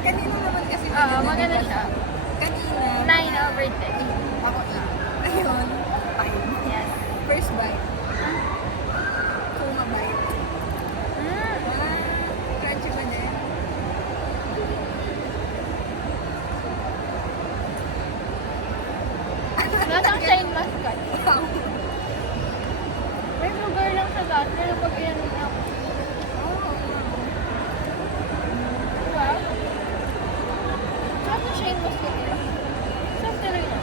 Kanina naman kasi Oo, maganda siya. Kanina. 9/10. Ako na. Ayun. Ayun. Yes. First bite. Kuma bite. Mm. Crunchy ba din? Lasang shine muscat. Wow. May sugar lang sa lahat, pero pag iyan niya, Oh. diba? Sarap ng shine muscat nila. Sarap talaga.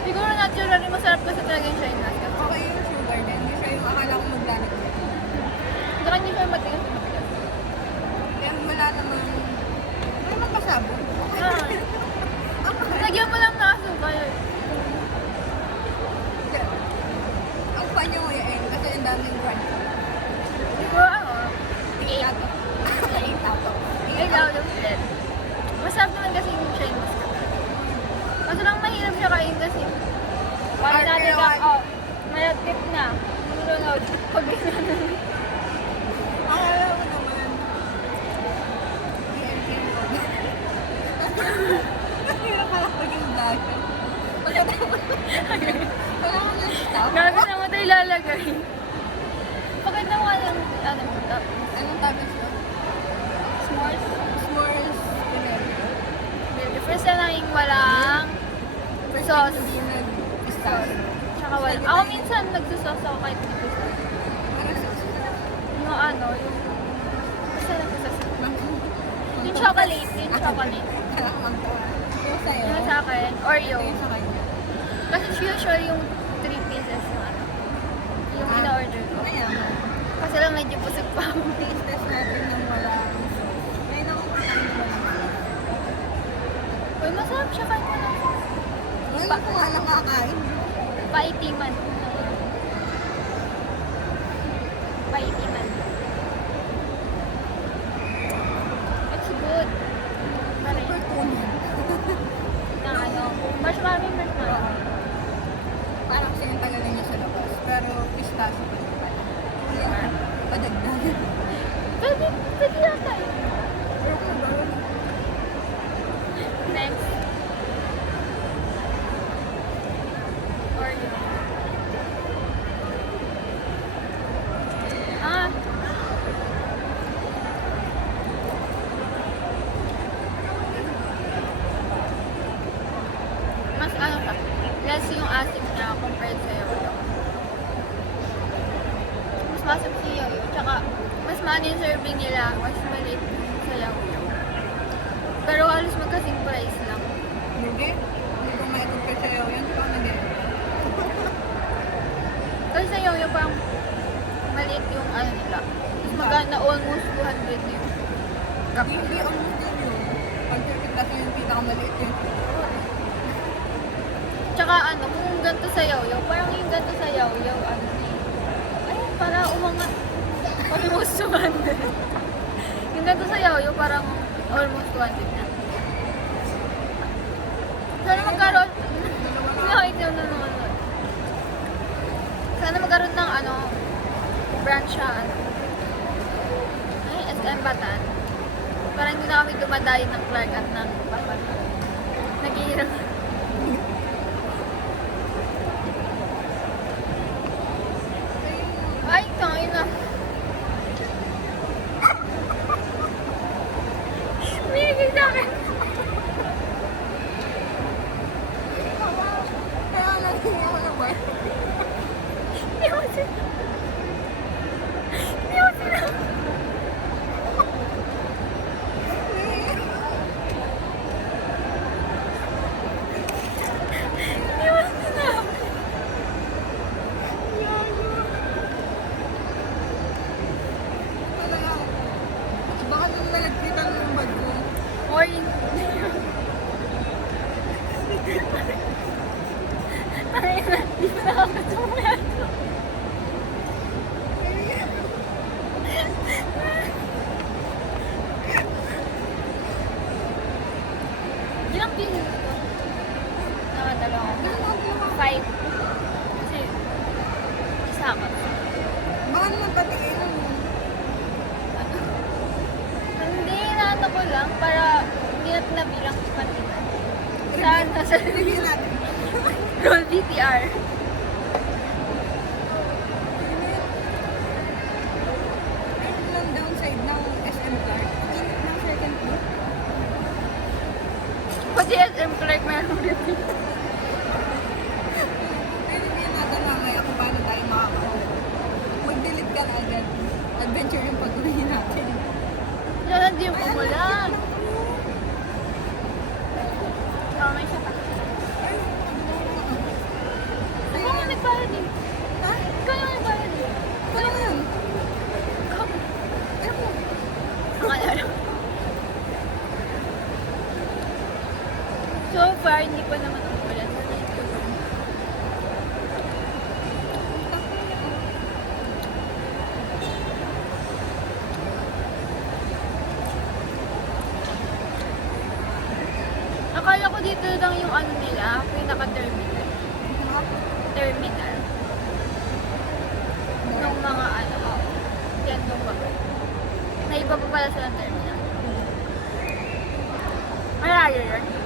Siguro naturally masarap kasi talaga yung shine muscat. Okay yung sugar din. Hindi siya yung akala ko maglalag din. Saka hindi siya matigas na matigas. Kaya wala naman. Wala naman pasabog. Ah. Lagyan mo lang na asukal. Ang fun yung uyain kasi ang daming crunch. Siguro ano, Tato. Tato. ilaw ng bread. Masarap naman kasi yung shine muscat. Kaso lang mahirap siya kain kasi parang natin ka, mayatip na. Sunod, pag Ang alam mo naman. BMK mo. Ang hirap pala maging vlogger. Wala ka ng stop. Gabi na mo tayo ilalagay. Pagkita mo lang, ano mo, Anong topics mo? s'mores. S'mores. The first time namin walang sauce. Hindi nag-pistachio. Tsaka walang. Ako minsan nagsusauce ako kahit hindi ko sauce. Ano sauce? Yung ano, yung... Basta nagsusauce. Yung chocolate, yung chocolate. Yung sa'yo? Yung sa akin, Oreo. Yung sa kanya? Kasi usual yung 3 pieces na ano. Yung in-order ko. Mayaman. Kasi lang medyo busog pa ako. Taste test natin ng wala. Ngayon ako kakain ng walang sauce. Uy, masarap siya kahit walang sauce. Ngayon ko nga lang kakain. Paitiman. Paitiman. It's good. Parang Super tunin. na ano, marshmallow. Parang sinintala na niya sa labas. Pero pistachio pa rin pala. Kaya, padagdag. Pwede yata eh. Pero kung gawin, Next. Oreo. Ah. Mas ano siya, less yung asim niya compared sa yoyo. Mas masim si yoyo. Tsaka, mas maano yung serving nila, mas maliit sa yoyo. Pero halos magkasing price lang. hindi. Hindi ko maikot ka sa'yo. Yan, di ba nag Kasi sa yoyo parang maliit yung ano nila. Mas maganda, almost 200 yung cup. Hindi ang gusto nyo. Pag kasi yung pinakamaliit yun. Tsaka ano, kung ganito sa yoyo, parang yung ganito sa yoyo, ano eh. Ay, para umangat. Almost 200. Yung ganito sa yoyo, parang almost 200 na. Sana magkaroon, nakakita na naman. Sana magkaroon ng ano, branch siya, ano. Ay, SM Batan. Parang hindi na kami dumadayo ng Clark at ng Batan. Naghihirap. Ay, tangin na. Binigay sa akin. Kaya lang, hindi ako na ba? Hindi ako sila. Hindi ako sila. Hindi ako sila. Talaga. Baka nung nalagpitan ng bag ko. Oy. Tangin na. Di ko nakakasumula. Ilang pieces ito? Dalawa. Five. Kasi, isa ka. Baka naman patingin mo. ko lang para hindi natin nabilang kanina. Saan? Sa Review natin. roll VTR. Ano lang downside ng SM card? Init ng second floor. Pati SM Clark meron review. Pero hindi natin mamaya kung paano tayo makakaroon. Mag-delete ka na agad. Adventure yung pag-uwi natin. Yan hindi yung umulan. Oh, may isa pa. Ikaw nga nagbayad eh. Ha? Ikaw nga nagbayad eh. Wala nga yun. Ikaw. Ewan ko. Ang alala. So far, hindi pa naman umulan. Sana ito. Akala ko dito lang yung ano nila, pinaka-terminal. Terminal. Nung mga ano, yan nung bago. May iba pa pala silang terminal. Malayo yun.